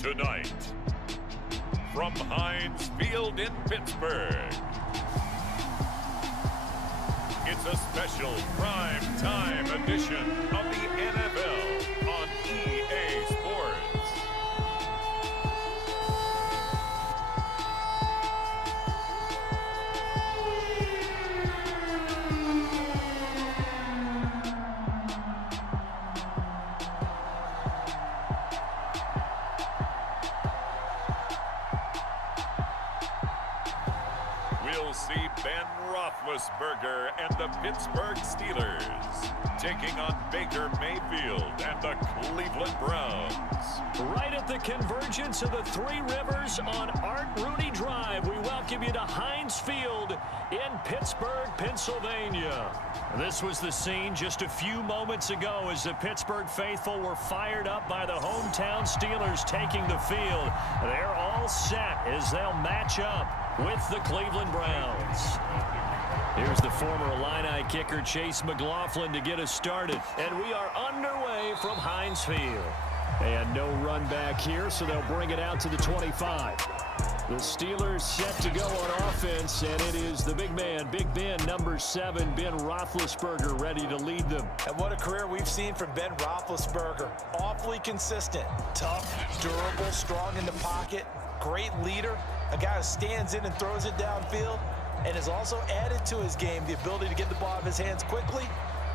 Tonight, from Heinz Field in Pittsburgh, it's a special prime time edition of the NFL on EA Sports. We'll see Ben Roethlisberger and the Pittsburgh Steelers taking on Baker Mayfield and the Cleveland Browns. Right at the convergence of the Three Rivers on Art Rooney Drive, we welcome you to Heinz Field in Pittsburgh, Pennsylvania. This was the scene just a few moments ago as the Pittsburgh faithful were fired up by the hometown Steelers taking the field. They're all set as they'll match up with the Cleveland Browns. Here's the former Illini kicker Chase McLaughlin to get us started. And we are underway from Heinz Field. And no run back here, so they'll bring it out to the 25. The Steelers set to go on offense, and it is the big man, Big Ben, number 7, Ben Roethlisberger, ready to lead them. And what a career we've seen from Ben Roethlisberger. Awfully consistent, tough, durable, strong in the pocket, great leader, a guy who stands in and throws it downfield, and has also added to his game the ability to get the ball out of his hands quickly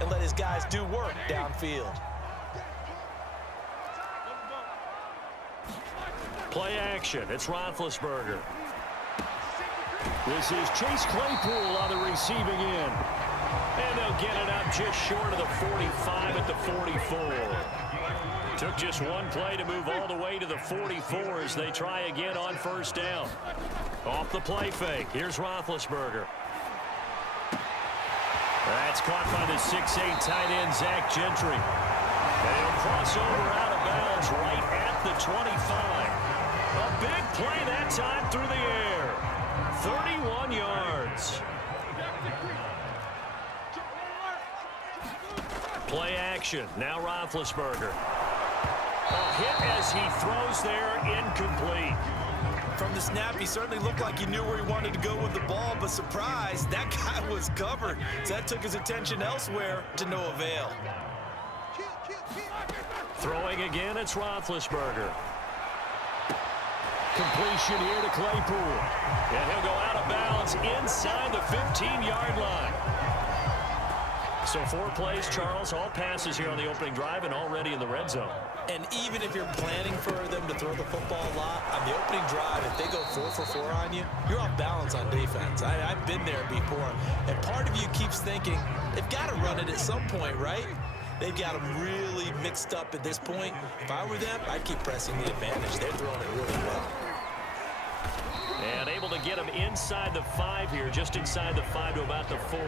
and let his guys do work downfield. Play action. It's Roethlisberger. This is Chase Claypool on the receiving end. And they'll get it up just short of the 45 at the 44. Took just one play to move all the way to the 44 as they try again on first down. Off the play fake. Here's Roethlisberger. That's caught by the 6'8" tight end, Zach Gentry. And he'll cross over out of bounds right at the 25. A big play that time through the air. 31 yards. Play action. Now Roethlisberger. A hit as he throws there, incomplete. From the snap, he certainly looked like he knew where he wanted to go with the ball, but surprise, that guy was covered. So that took his attention elsewhere to no avail. Throwing again, it's Roethlisberger. Completion here to Claypool. And he'll go out of bounds inside the 15-yard line. So 4 plays, Charles, all passes here on the opening drive and already in the red zone. And even if you're planning for them to throw the football a lot, on the opening drive, if they go 4 for 4 on you, you're off balance on defense. I've been there before. And part of you keeps thinking, they've got to run it at some point, right? They've got them really mixed up at this point. If I were them, I'd keep pressing the advantage. They're throwing it really well. And able to get him inside the 5 here, just inside the 5 to about the 4.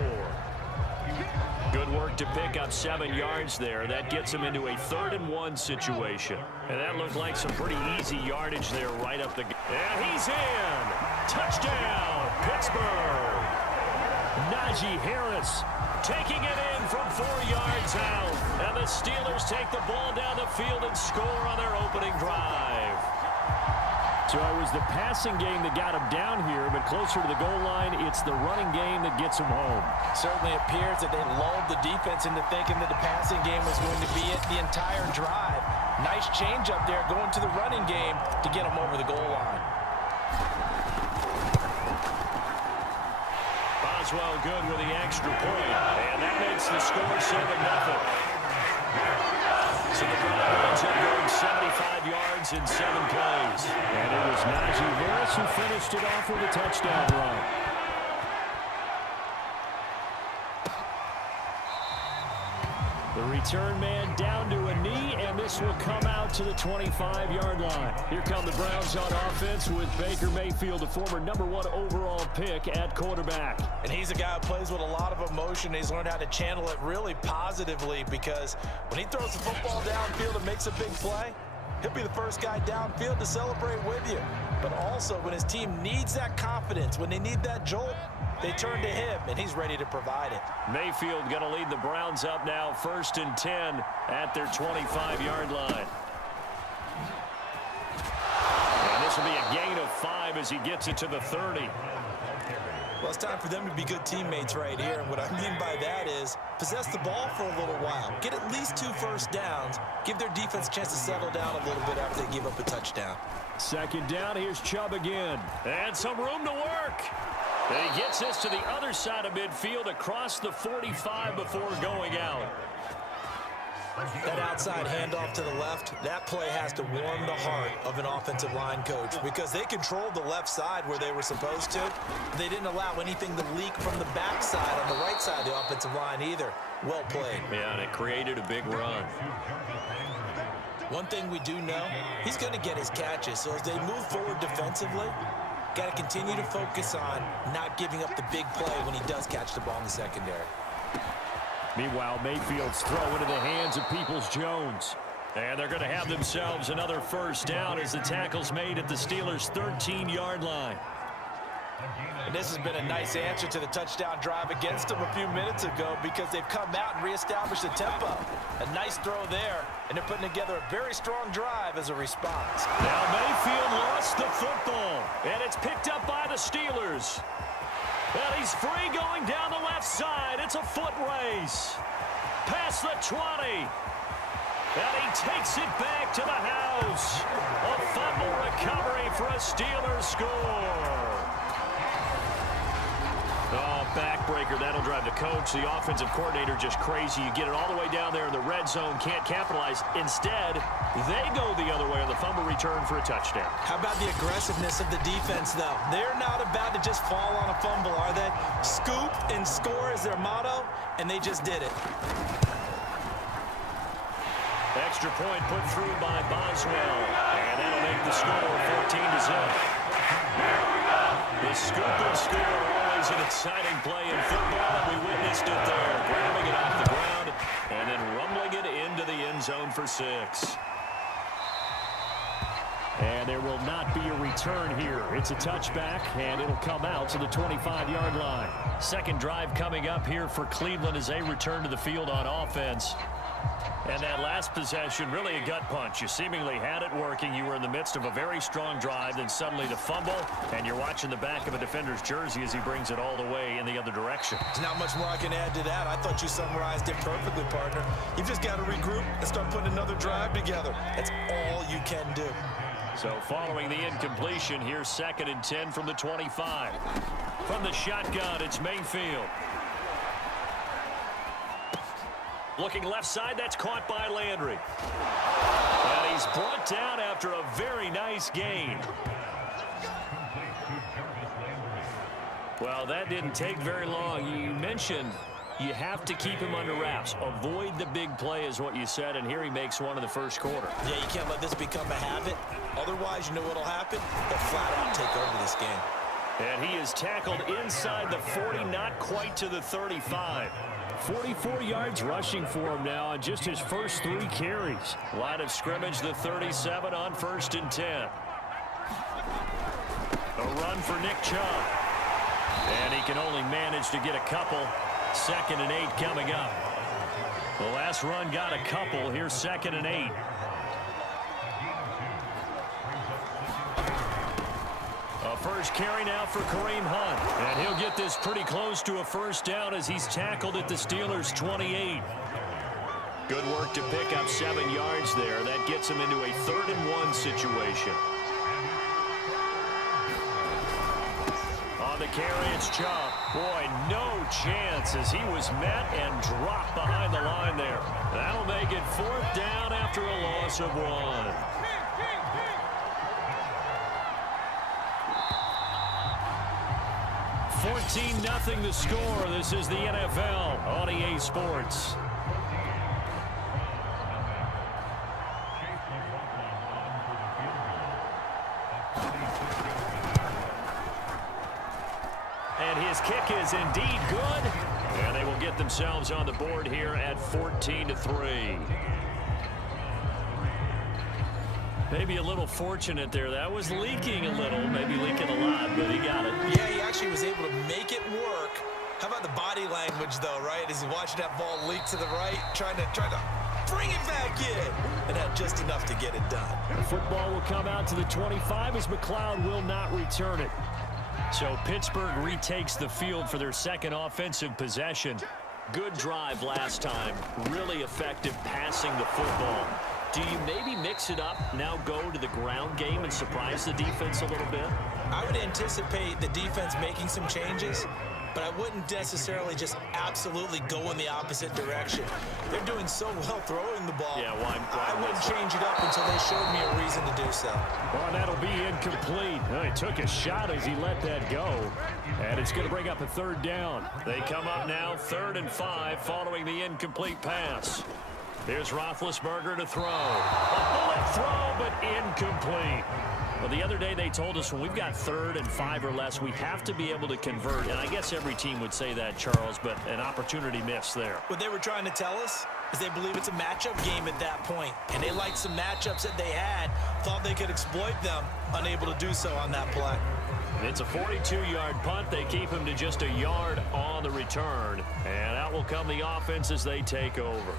Good work to pick up 7 yards there. That gets him into a 3rd and 1 situation. And that looked like some pretty easy yardage there right up the... And he's in! Touchdown, Pittsburgh! Najee Harris taking it in from 4 yards out. And the Steelers take the ball down the field and score on their opening drive. So it was the passing game that got him down here, but closer to the goal line, it's the running game that gets him home. Certainly appears that they lulled the defense into thinking that the passing game was going to be it the entire drive. Nice change up there going to the running game to get him over the goal line. Boswell good with the extra point, and that makes the score 7-0. So the drive ends up going 75 yards in 7 plays. And it was Najee Harris who finished it off with a touchdown run. The return man down to a knee, and this will come out to the 25-yard line. Here come the Browns on offense with Baker Mayfield, the former #1 overall pick at quarterback. And he's a guy who plays with a lot of emotion. He's learned how to channel it really positively because when he throws the football downfield and makes a big play, he'll be the first guy downfield to celebrate with you. But also when his team needs that confidence, when they need that jolt, they turn to him, and he's ready to provide it. Mayfield going to lead the Browns up now, 1st and 10 at their 25-yard line. as he gets it to the 30. Well, it's time for them to be good teammates right here. And what I mean by that is possess the ball for a little while. Get at least 2 first downs. Give their defense a chance to settle down a little bit after they give up a touchdown. Second down, here's Chubb again. And some room to work. And he gets this to the other side of midfield across the 45 before going out. That outside handoff to the left, that play has to warm the heart of an offensive line coach because they controlled the left side where they were supposed to. They didn't allow anything to leak from the backside on the right side of the offensive line either. Well played. Yeah, and it created a big run. One thing we do know, he's going to get his catches. So as they move forward defensively, got to continue to focus on not giving up the big play when he does catch the ball in the secondary. Meanwhile, Mayfield's throw into the hands of Peoples-Jones. And they're going to have themselves another first down as the tackle's made at the Steelers' 13-yard line. And this has been a nice answer to the touchdown drive against them a few minutes ago because they've come out and reestablished the tempo. A nice throw there, and they're putting together a very strong drive as a response. Now Mayfield lost the football, and it's picked up by the Steelers. And he's free going down the left side. It's a foot race. Past the 20. And he takes it back to the house. A fumble recovery for a Steelers score. Oh, backbreaker. That'll drive the coach, the offensive coordinator, just crazy. You get it all the way down there in the red zone, can't capitalize. Instead, they go the other way on the fumble return for a touchdown. How about the aggressiveness of the defense, though? They're not about to just fall on a fumble, are they? Scoop and score is their motto, and they just did it. Extra point put through by Boswell. And that'll make the score 14-0. The scoop and score, always an exciting play in football, and we witnessed it there. Grabbing it off the ground and then rumbling it into the end zone for 6. And there will not be a return here. It's a touchback, and it'll come out to the 25-yard line. Second drive coming up here for Cleveland as they return to the field on offense. And that last possession, really a gut punch. You seemingly had it working. You were in the midst of a very strong drive, then suddenly the fumble, and you're watching the back of a defender's jersey as he brings it all the way in the other direction. There's not much more I can add to that. I thought you summarized it perfectly, partner. You've just got to regroup and start putting another drive together. That's all you can do. So following the incompletion, here's 2nd and 10 from the 25. From the shotgun, it's Mayfield. Looking left side, that's caught by Landry. And he's brought down after a very nice gain. Well, that didn't take very long. You mentioned you have to keep him under wraps. Avoid the big play is what you said, and here he makes one in the first quarter. Yeah, you can't let this become a habit. Otherwise, you know what'll happen? They'll flat out take over this game. And he is tackled inside the 40, not quite to the 35. 44 yards rushing for him now on just his first 3 carries. Line of scrimmage, the 37 on 1st and 10. A run for Nick Chubb. And he can only manage to get a couple. 2nd and 8 coming up. The last run got a couple. Here's 2nd and 8. A first carry now for Kareem Hunt. And he'll get this pretty close to a first down as he's tackled at the Steelers' 28. Good work to pick up 7 yards there. That gets him into a 3rd and 1 situation. On the carry, it's Chubb. Boy, no chance as he was met and dropped behind the line there. That'll make it 4th down after a loss of 1. $14-0 the score. This is the NFL on EA Sports. And his kick is indeed good. And they will get themselves on the board here at 14-3. Maybe a little fortunate there. That was leaking a little, maybe leaking a lot, but he got it. Yeah, he actually was able to make it work. How about the body language, though, right? As he's watching that ball leak to the right, trying to bring it back in. And had just enough to get it done. The football will come out to the 25 as McLeod will not return it. So Pittsburgh retakes the field for their second offensive possession. Good drive last time. Really effective passing the football. Do you maybe mix it up, now go to the ground game and surprise the defense a little bit? I would anticipate the defense making some changes, but I wouldn't necessarily just absolutely go in the opposite direction. They're doing so well throwing the ball. Yeah, why I wouldn't change it up until they showed me a reason to do so. Well, that'll be incomplete. He took a shot as he let that go. And it's going to bring up a third down. They come up now 3rd and 5 following the incomplete pass. Here's Roethlisberger to throw. A bullet throw, but incomplete. Well, the other day they told us when we've got 3rd and 5 or less, we have to be able to convert. And I guess every team would say that, Charles, but an opportunity missed there. What they were trying to tell us is they believe it's a matchup game at that point. And they liked some matchups that they had, thought they could exploit them, unable to do so on that play. It's a 42-yard punt. They keep him to just a yard on the return. And out will come the offense as they take over.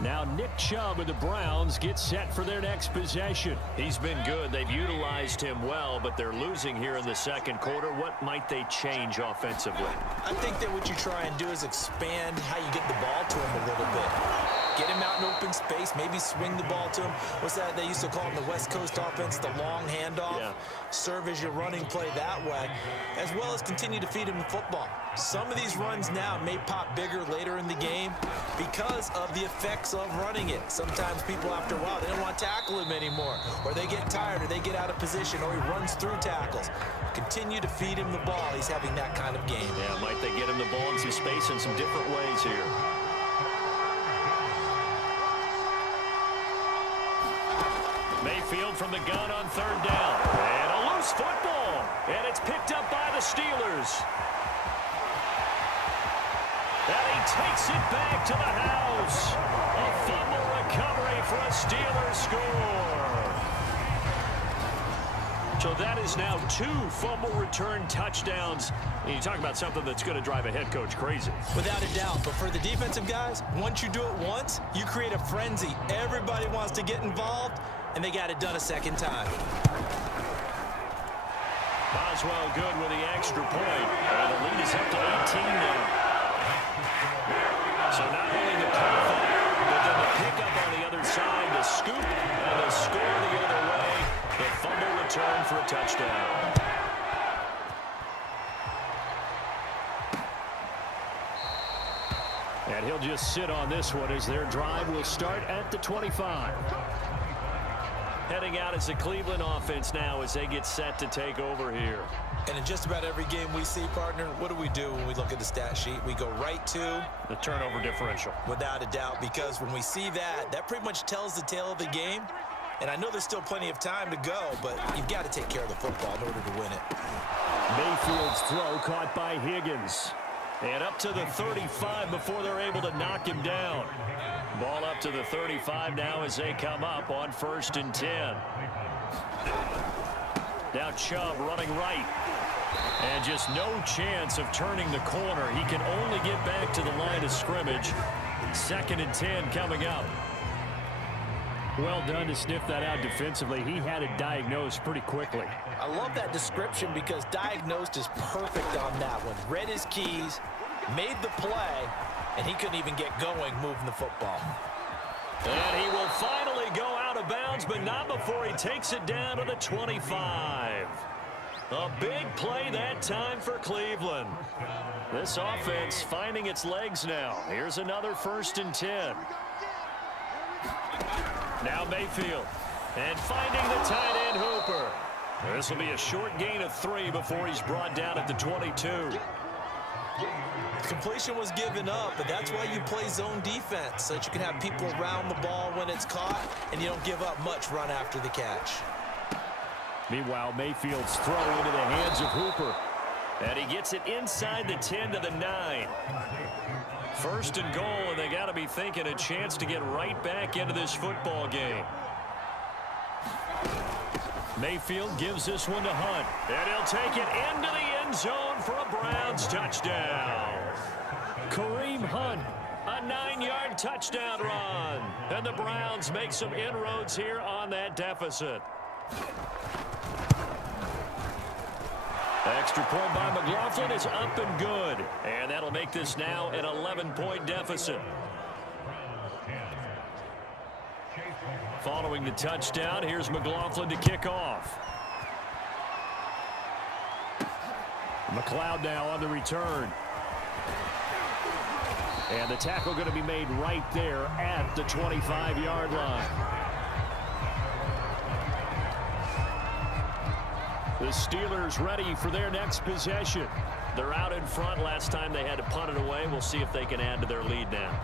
Now Nick Chubb of the Browns gets set for their next possession. He's been good. They've utilized him well, but they're losing here in the second quarter. What might they change offensively? I think that what you try and do is expand how you get the ball to him a little bit. Get him out in open space, maybe swing the ball to him. What's that they used to call in the West Coast offense, the long handoff? Yeah. Serve as your running play that way, as well as continue to feed him the football. Some of these runs now may pop bigger later in the game because of the effects of running it. Sometimes people, after a while, they don't want to tackle him anymore, or they get tired, or they get out of position, or he runs through tackles. Continue to feed him the ball. He's having that kind of game. Yeah, might they get him the ball in some space in some different ways here. Mayfield from the gun on 3rd down. And a loose football. And it's picked up by the Steelers. And he takes it back to the house. A fumble recovery for a Steelers score. So that is now 2 fumble return touchdowns. And you talk about something that's going to drive a head coach crazy. Without a doubt. But for the defensive guys, once you do it once, you create a frenzy. Everybody wants to get involved, and they got it done a second time. Boswell good with the extra point. And the lead is up to 18 now. So not only the comeback, but then the pickup on the other side, the scoop, and the score the other way. The fumble return for a touchdown. And he'll just sit on this one as their drive will start at the 25. Heading out as the Cleveland offense now as they get set to take over here. And in just about every game we see, partner, what do when we look at the stat sheet? We go right to the turnover differential. Without a doubt, because when we see that, that pretty much tells the tale of the game. And I know there's still plenty of time to go, but you've got to take care of the football in order to win it. Mayfield's throw caught by Higgins. And up to the 35 before they're able to knock him down. Ball up to the 35 now as they come up on 1st and 10. Now Chubb running right. And just no chance of turning the corner. He can only get back to the line of scrimmage. 2nd and 10 coming up. Well done to sniff that out defensively. He had it diagnosed pretty quickly. I love that description because diagnosed is perfect on that one. Read his keys, made the play, and he couldn't even get going moving the football. And he will finally go out of bounds, but not before he takes it down to the 25. A big play that time for Cleveland. This offense finding its legs now. Here's another 1st and 10. Now Mayfield. And finding the tight end Hooper. This will be a short gain of 3 before he's brought down at the 22. Completion was given up, but that's why you play zone defense, so that you can have people around the ball when it's caught, and you don't give up much run after the catch. Meanwhile, Mayfield's throw into the hands of Hooper. And he gets it inside the 10 to the 9. 1st and goal, and they got to be thinking a chance to get right back into this football game. Mayfield gives this one to Hunt. And he'll take it into the end zone for a Browns touchdown. Kareem Hunt, a A 9-yard touchdown run. And the Browns make some inroads here on that deficit. Extra point by McLaughlin is up and good. And that'll make this now an 11-point deficit. Following the touchdown, here's McLaughlin to kick off. McLeod now on the return. And the tackle going to be made right there at the 25-yard line. The Steelers ready for their next possession. They're out in front. Last time they had to punt it away. We'll see if they can add to their lead now.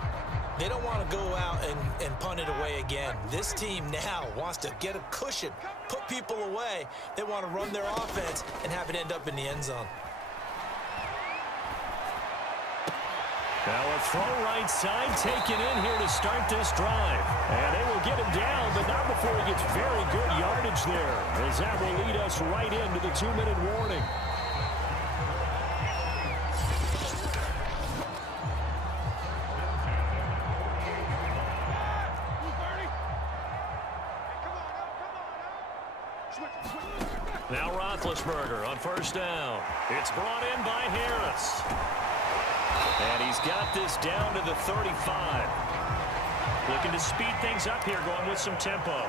They don't want to go out and punt it away again. This team now wants to get a cushion, put people away. They want to run their offense and have it end up in the end zone. Now a throw right side taken in here to start this drive. And they will get him down, but not before he gets very good yardage there, as that will lead us right into the 2-minute warning. Now Roethlisberger on first down. It's brought in by Harris. And he's got this down to the 35. Looking to speed things up here, going with some tempo.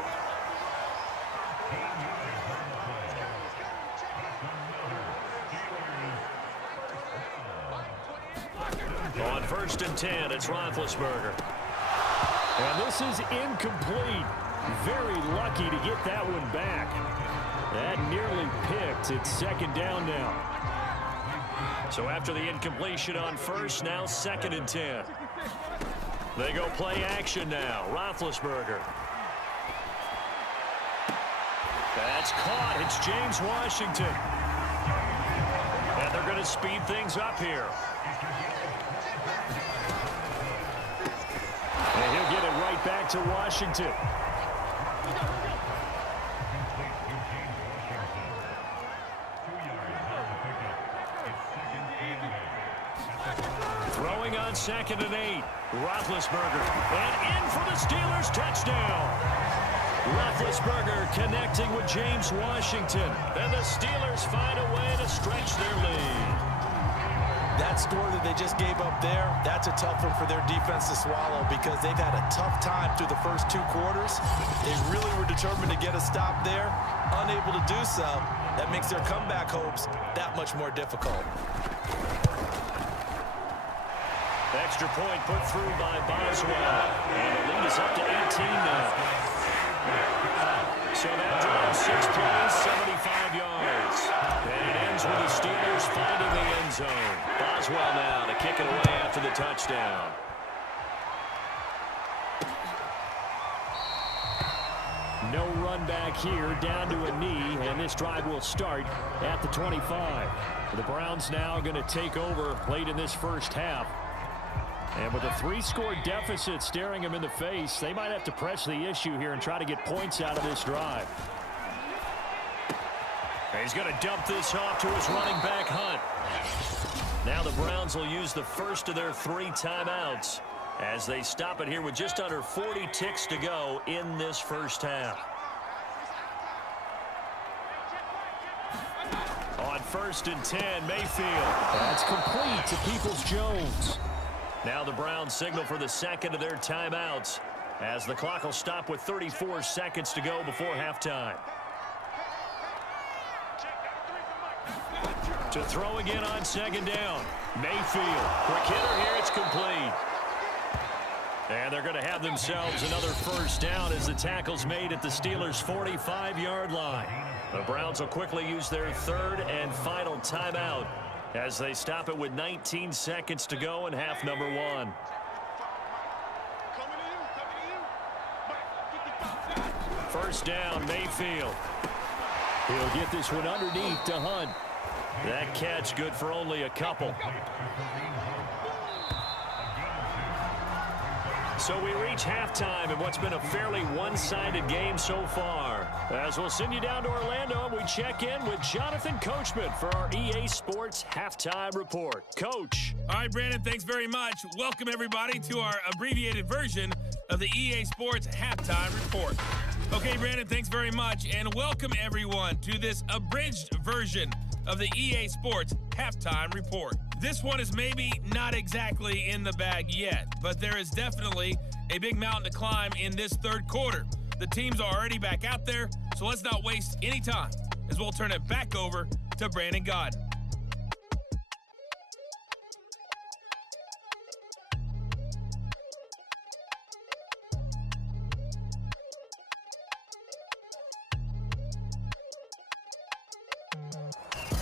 On first and 10, it's Roethlisberger. And this is incomplete. Very lucky to get that one back. That nearly picked. It's second down now. So after the incompletion on first, now second and 10. They go play action now. Roethlisberger. That's caught. It's James Washington. And they're going to speed things up here. And he'll get it right back to Washington. Throwing on second and 8. Roethlisberger. And in for the Steelers touchdown. Roethlisberger connecting with James Washington. And the Steelers find a way to stretch their lead. That score that they just gave up there, that's a tough one for their defense to swallow because they've had a tough time through the first 2 quarters. They really were determined to get a stop there. Unable to do so, that makes their comeback hopes that much more difficult. Extra point put through by Boswell. And the lead is up to 18 now. So that drives 6 plays, 75 yards. And it ends with the Steelers finding the end zone. Boswell now to kick it away after the touchdown. No run back here, down to a knee, and this drive will start at the 25. The Browns now going to take over late in this first half. And with a 3-score deficit staring him in the face, they might have to press the issue here and try to get points out of this drive. And he's going to dump this off to his running back, Hunt. Now the Browns will use the first of their 3 timeouts as they stop it here with just under 40 ticks to go in this first half. On first and 10, Mayfield. That's complete to Peoples-Jones. Now the Browns signal for the second of their timeouts as the clock will stop with 34 seconds to go before halftime. To throw again on second down. Mayfield. Quick hitter here. It's complete. And they're going to have themselves another first down as the tackle's made at the Steelers' 45-yard line. The Browns will quickly use their third and final timeout as they stop it with 19 seconds to go in half number 1. First down, Mayfield. He'll get this one underneath to Hunt. That catch good for only a couple. So we reach halftime in what's been a fairly one-sided game so far. As we'll send you down to Orlando, we check in with Jonathan Coachman for our EA Sports Halftime Report. Coach. All right, Brandon, thanks very much. Welcome, everybody, to our abbreviated version of the EA Sports Halftime Report. Okay, Brandon, thanks very much, and welcome, everyone, to this abridged version of the EA Sports Halftime Report. This one is maybe not exactly in the bag yet, but there is definitely a big mountain to climb in this third quarter. The teams are already back out there, so let's not waste any time as we'll turn it back over to Brandon Godden.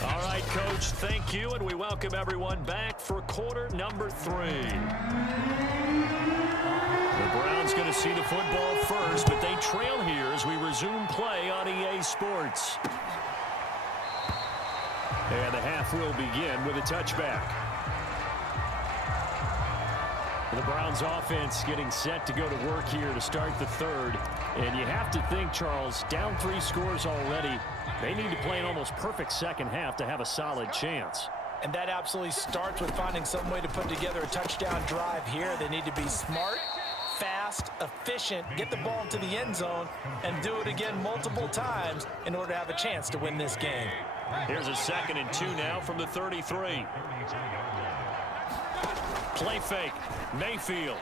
All right, Coach, thank you, and we welcome everyone back for quarter number 3. The Browns going to see the football first, but they trail here as we resume play on EA Sports. And the half will begin with a touchback. The Browns offense getting set to go to work here to start the third. And you have to think, Charles, down 3 scores already. They need to play an almost perfect second half to have a solid chance. And that absolutely starts with finding some way to put together a touchdown drive here. They need to be smart, fast, efficient, get the ball into the end zone, and do it again multiple times in order to have a chance to win this game. Here's a 2nd and 2 now from the 33. Play fake. Mayfield.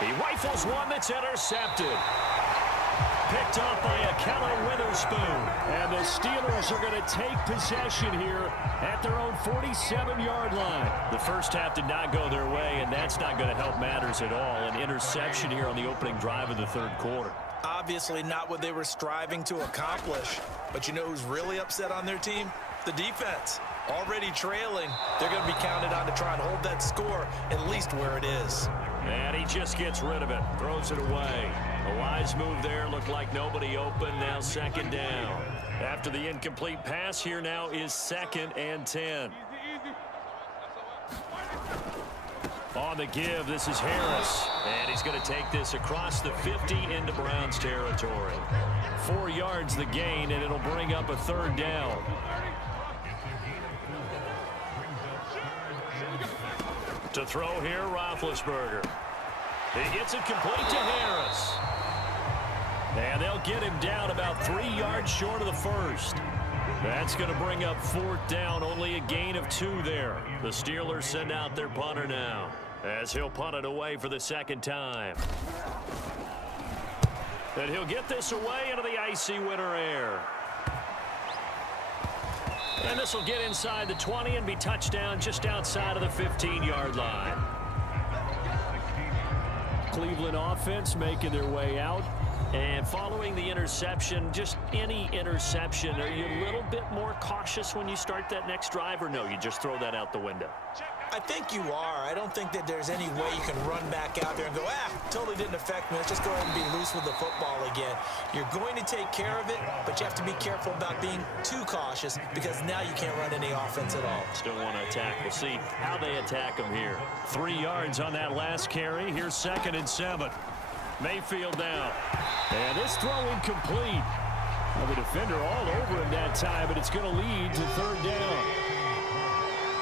He rifles one that's intercepted. Picked up by a Keller Witherspoon. And the Steelers are going to take possession here at their own 47-yard line. The first half did not go their way, and that's not going to help matters at all. An interception here on the opening drive of the third quarter. Obviously not what they were striving to accomplish. But you know who's really upset on their team? The defense. Already trailing, they're going to be counted on to try and hold that score at least where it is. And he just gets rid of it, throws it away. A wise move there, looked like nobody open, now 2nd down. After the incomplete pass, here now is 2nd and 10. On the give, this is Harris. And he's going to take this across the 50 into Browns territory. 4 yards the gain, and it'll bring up a 3rd down. To throw here, Roethlisberger. He gets it complete to Harris. And they'll get him down about 3 yards short of the first. That's going to bring up 4th down, only a gain of 2 there. The Steelers send out their punter now, as he'll punt it away for the 2nd time. And he'll get this away into the icy winter air. And this will get inside the 20 and be touchdown just outside of the 15-yard line. Cleveland offense making their way out. And following the interception, just any interception, are you a little bit more cautious when you start that next drive, or no, you just throw that out the window? I think you are. I don't think that there's any way you can run back out there and go, totally didn't affect me. Let's just go ahead and be loose with the football again. You're going to take care of it, but you have to be careful about being too cautious because now you can't run any offense at all. Still want to attack. We'll see how they attack them here. 3 yards on that last carry. Here's 2nd and 7. Mayfield down. And this throw incomplete. Well, the defender all over him that time, but it's going to lead to 3rd down.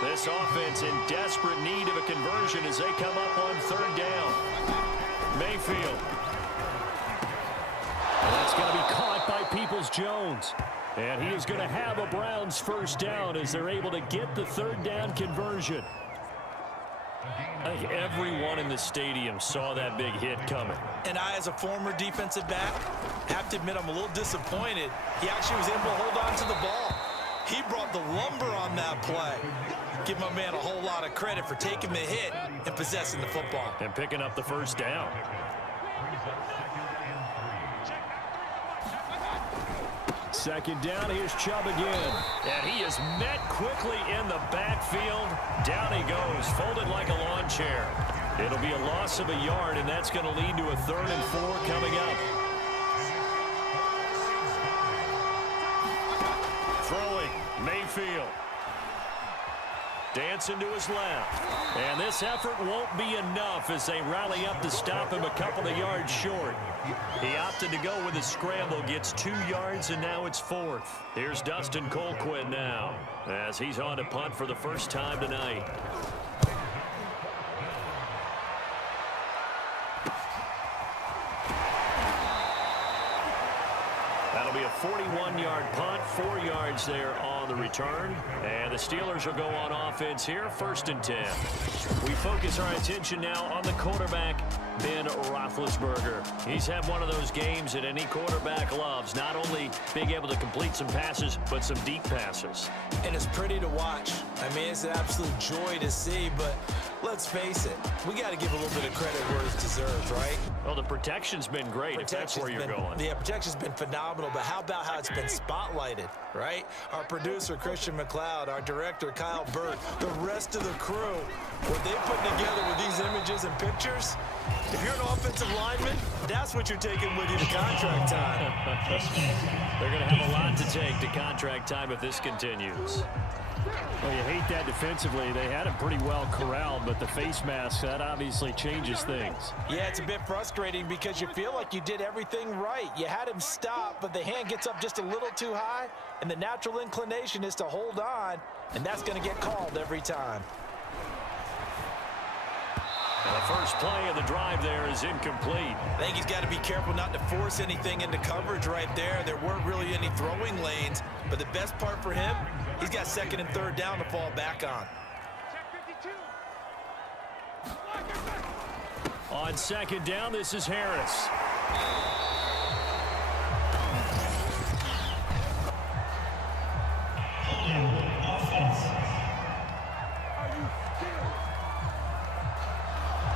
This offense in desperate need of a conversion as they come up on 3rd down. Mayfield. And that's going to be caught by Peoples-Jones. And he is going to have a Browns 1st down as they're able to get the 3rd down conversion. I think everyone in the stadium saw that big hit coming. And I, as a former defensive back, have to admit I'm a little disappointed. He actually was able to hold on to the ball. He brought the lumber on that play. Give my man a whole lot of credit for taking the hit and possessing the football. And picking up the 1st down. Second down, here's Chubb again. And he is met quickly in the backfield. Down he goes, folded like a lawn chair. It'll be a loss of a yard, and that's going to lead to a 3rd and 4 coming up. Throwing, Mayfield. dancing to his left. And this effort won't be enough as they rally up to stop him a couple of yards short. He opted to go with a scramble, gets 2 yards, and now it's 4th. Here's Dustin Colquhoun now as he's on to punt for the first time tonight. That'll be a 41-yard punt, 4 yards there on the return. And the Steelers will go on offense here, 1st and 10. We focus our attention now on the quarterback, Ben Roethlisberger. He's had one of those games that any quarterback loves, not only being able to complete some passes, but some deep passes. And it's pretty to watch. I mean, it's an absolute joy to see, but let's face it, we got to give a little bit of credit where it's deserved, right? Well, the protection's been great, if that's where you're going. Yeah, protection's been phenomenal, but how about how it's been spotlighted, right? Our producer, Christian McLeod, our director, Kyle Burke, the rest of the crew, what they put together with these images and pictures, if you're an offensive lineman, that's what you're taking with you to contract time. They're going to have a lot to take to contract time if this continues. Well, you hate that defensively. They had him pretty well corralled, but the face mask, that obviously changes things. Yeah, it's a bit frustrating because you feel like you did everything right. You had him stop, but the hand gets up just a little too high, and the natural inclination is to hold on, and that's going to get called every time. And the first play of the drive there is incomplete. I think he's got to be careful not to force anything into coverage right there. There weren't really any throwing lanes, but the best part for him, he's got 2nd and 3rd down to fall back on. On 2nd down, this is Harris.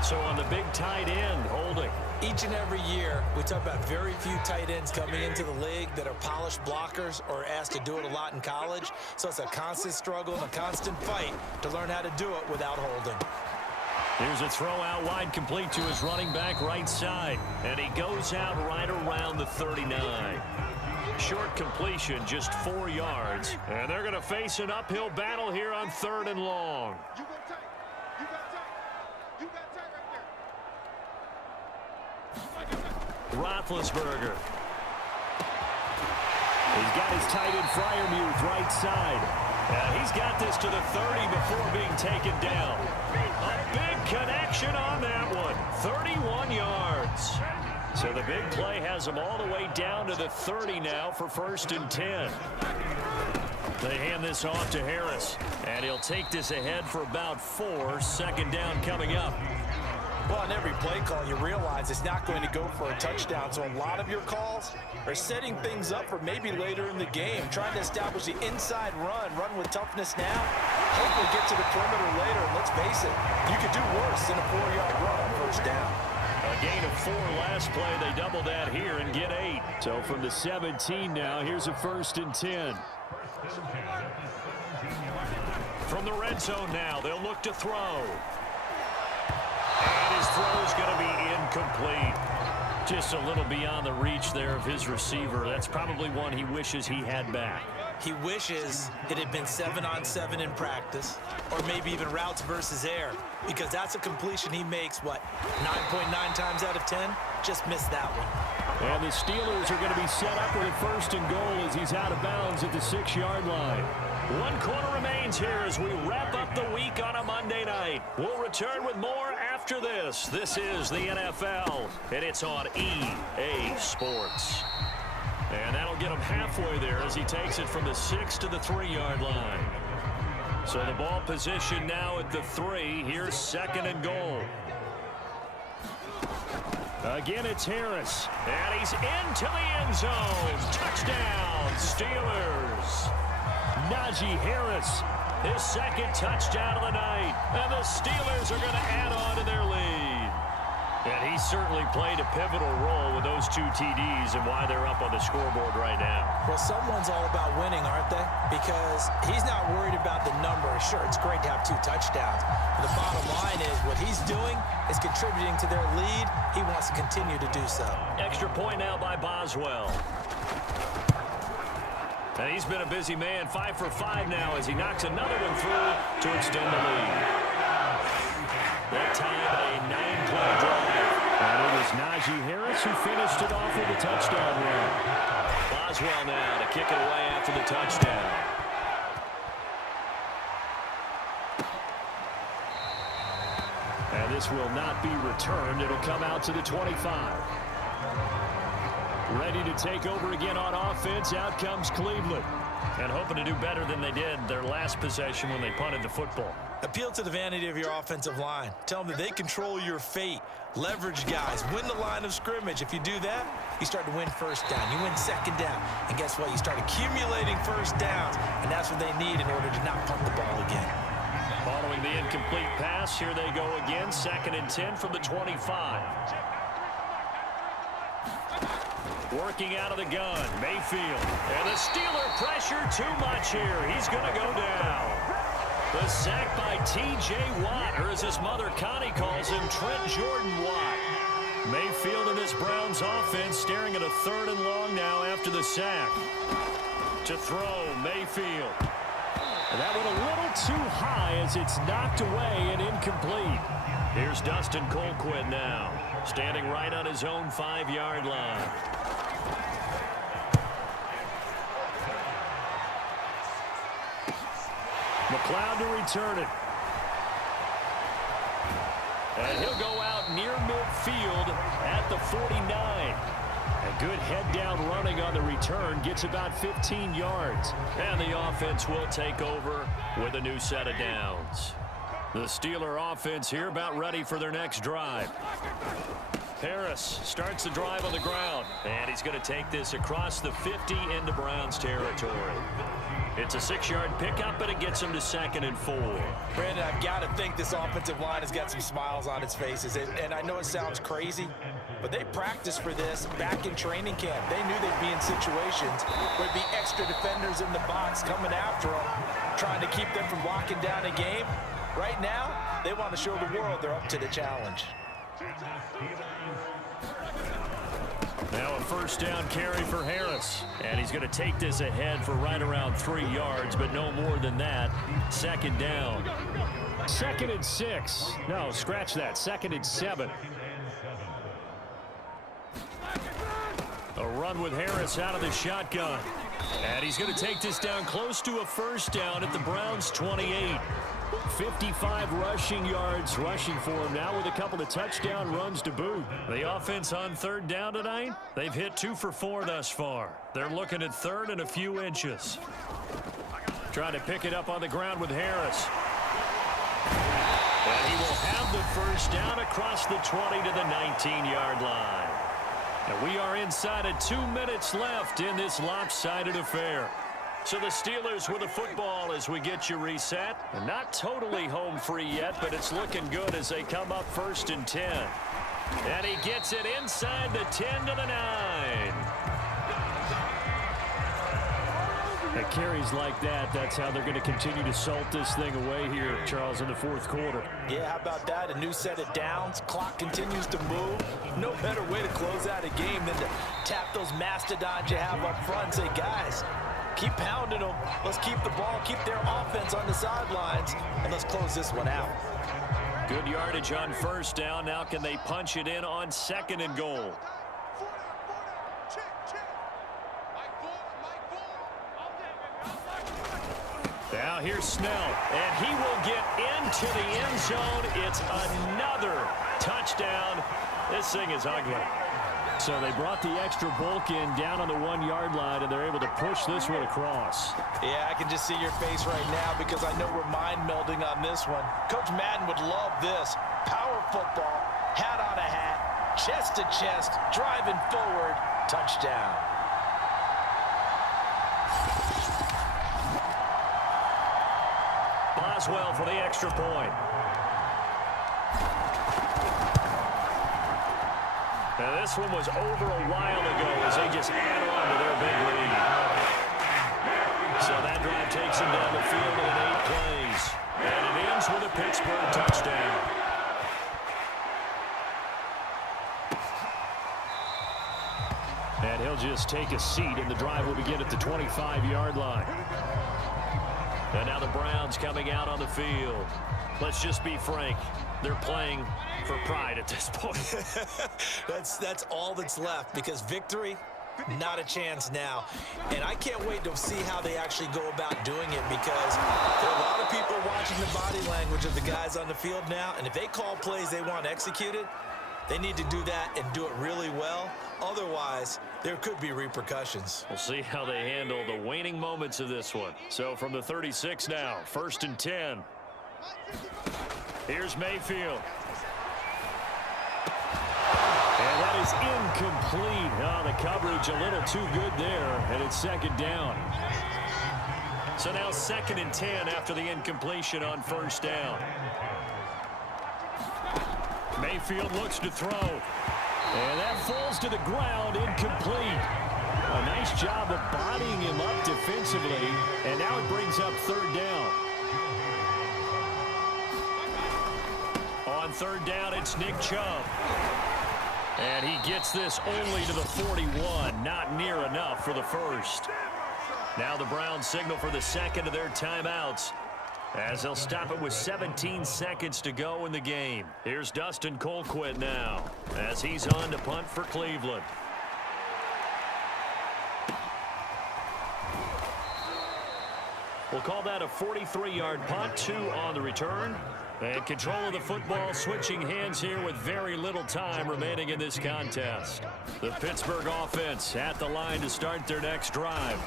So on the big tight end, holding. Each and every year, we talk about very few tight ends coming into the league that are polished blockers or asked to do it a lot in college. So it's a constant struggle and a constant fight to learn how to do it without holding. Here's a throw out wide, complete to his running back right side. And he goes out right around the 39. Short completion, just 4 yards. And they're going to face an uphill battle here on 3rd and long. Roethlisberger. He's got his tight end Freiermuth right side. And he's got this to the 30 before being taken down. A big connection on that one. 31 yards. So the big play has him all the way down to the 30 now for 1st and 10. They hand this off to Harris. And he'll take this ahead for about 4. 2nd down coming up. Well, on every play call, you realize it's not going to go for a touchdown. So a lot of your calls are setting things up for maybe later in the game, trying to establish the inside run with toughness now, hopefully get to the perimeter later. And let's face it, you could do worse than a 4-yard run on 1st down. A gain of 4 last play. They double that here and get 8. So from the 17 now, here's a 1st and 10. From the red zone now, they'll look to throw. And his throw is going to be incomplete. Just a little beyond the reach there of his receiver. That's probably one he wishes he had back. He wishes it had been 7-on-7 in practice, or maybe even routes versus air, because that's a completion he makes, 9.9 times out of 10? Just missed that one. And the Steelers are going to be set up with a 1st and goal as he's out of bounds at the 6-yard line. 1 quarter remains here as we wrap up the week on a Monday night. We'll return with more after this. This is the NFL, and it's on EA Sports. And that'll get him halfway there as he takes it from the 6 to the 3-yard line. So the ball position now at the 3. Here's 2nd and goal. Again, it's Harris. And he's into the end zone. Touchdown, Steelers. Najee Harris, his 2nd touchdown of the night. And the Steelers are going to add on to their lead. And he certainly played a pivotal role with those 2 TDs and why they're up on the scoreboard right now. Well, someone's all about winning, aren't they? Because he's not worried about the number. Sure, it's great to have 2 touchdowns. But the bottom line is what he's doing is contributing to their lead. He wants to continue to do so. Extra point now by Boswell. And he's been a busy man, 5 for 5 now as he knocks another one through to extend the lead. That time, a 9-play drive. And it was Najee Harris who finished it off with a touchdown run. Boswell now to kick it away after the touchdown. And this will not be returned. It'll come out to the 25. Ready to take over again on offense. Out comes Cleveland. And hoping to do better than they did their last possession when they punted the football. Appeal to the vanity of your offensive line. Tell them that they control your fate. Leverage guys. Win the line of scrimmage. If you do that, you start to win first down. You win second down. And guess what? You start accumulating first downs. And that's what they need in order to not punt the ball again. Following the incomplete pass, here they go again. 2nd and 10 from the 25. Working out of the gun, Mayfield. And the Steeler pressure too much here. He's going to go down. The sack by T.J. Watt, or as his mother Connie calls him, Trent Jordan Watt. Mayfield and this Browns offense staring at a 3rd and long now after the sack. To throw, Mayfield. And that went a little too high as it's knocked away and incomplete. Here's Dustin Colquitt now, standing right on his own 5-yard line. McLeod to return it. And he'll go out near midfield at the 49. A good head-down running on the return. Gets about 15 yards. And the offense will take over with a new set of downs. The Steeler offense here about ready for their next drive. Harris starts the drive on the ground. And he's going to take this across the 50 into Browns territory. It's a 6-yard pickup, but it gets him to 2nd and 4. Brandon, I've got to think this offensive line has got some smiles on its faces. And I know it sounds crazy, but they practiced for this back in training camp. They knew they'd be in situations where there'd be extra defenders in the box coming after them, trying to keep them from locking down a game. Right now, they want to show the world they're up to the challenge. Now a 1st down carry for Harris. And he's going to take this ahead for right around 3 yards, but no more than that. 2nd down. 2nd and 6. No, scratch that. 2nd and 7. A run with Harris out of the shotgun. And he's going to take this down close to a 1st down at the Browns' 28. 55 rushing yards rushing for him now with a couple of touchdown runs to boot. The offense on 3rd down tonight, they've hit 2 for 4 thus far. They're looking at 3rd and a few inches. Trying to pick it up on the ground with Harris. And he will have the 1st down across the 20 to the 19-yard line. And we are inside of 2 minutes left in this lopsided affair. So the Steelers with the football as we get you reset. And not totally home free yet, but it's looking good as they come up 1st and 10. And he gets it inside the 10 to the 9. At carries like that, that's how they're going to continue to salt this thing away here, Charles, in the 4th quarter. Yeah, how about that? A new set of downs. Clock continues to move. No better way to close out a game than to tap those mastodons you have up front and say, guys, keep pounding them. Let's keep the ball, keep their offense on the sidelines, and let's close this one out. Good yardage on 1st down. Now can they punch it in on 2nd and goal? Now here's Snell, and he will get into the end zone. It's another touchdown. This thing is ugly. So they brought the extra bulk in down on the 1-yard line, and they're able to push this one across. Yeah, I can just see your face right now because I know we're mind melding on this one. Coach Madden would love this. Power football, hat on a hat, chest to chest, driving forward, touchdown. Boswell for the extra point. Now this one was over a while ago as they just add on to their big lead. So that drive takes them down the field in 8 plays. And it ends with a Pittsburgh touchdown. And he'll just take a seat, and the drive will begin at the 25-yard line. And now the Browns coming out on the field. Let's just be frank. They're playing for pride at this point. That's all that's left, because victory, not a chance now. And I can't wait to see how they actually go about doing it, because there are a lot of people watching the body language of the guys on the field now, and if they call plays they want executed, they need to do that and do it really well. Otherwise, there could be repercussions. We'll see how they handle the waning moments of this one. So from the 36 now, 1st and 10. Here's Mayfield. And that is incomplete. Oh, the coverage a little too good there, and it's 2nd down. So now 2nd and 10 after the incompletion on 1st down. Mayfield looks to throw. And that falls to the ground, incomplete. A nice job of bodying him up defensively, and now it brings up 3rd down. On 3rd down, it's Nick Chubb. And he gets this only to the 41, not near enough for the 1st. Now the Browns signal for the 2nd of their timeouts, as they'll stop it with 17 seconds to go in the game. Here's Dustin Colquitt now, as he's on to punt for Cleveland. We'll call that a 43-yard punt, 2 on the return. And control of the football switching hands here with very little time remaining in this contest. The Pittsburgh offense at the line to start their next drive.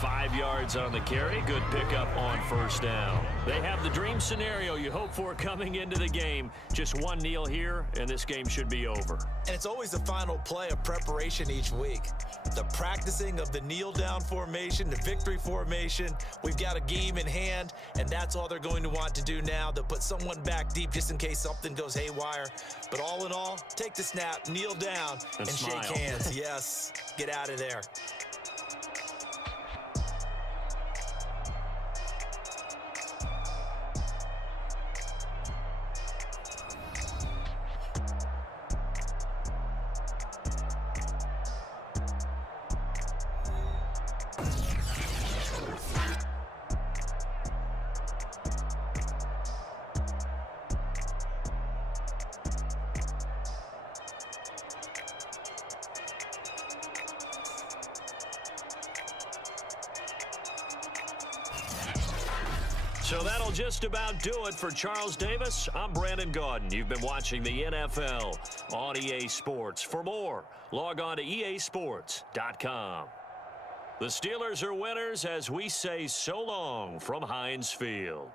5 yards on the carry. Good pickup on 1st down. They have the dream scenario you hope for coming into the game. Just one kneel here, and this game should be over. And it's always the final play of preparation each week. The practicing of the kneel-down formation, the victory formation. We've got a game in hand, and that's all they're going to want to do now. They'll put someone back deep just in case something goes haywire. But all in all, take the snap, kneel down, and smile. shake hands. Yes, get out of there. So that'll just about do it for Charles Davis. I'm Brandon Gaudin. You've been watching the NFL on EA Sports. For more, log on to easports.com. The Steelers are winners as we say so long from Heinz Field.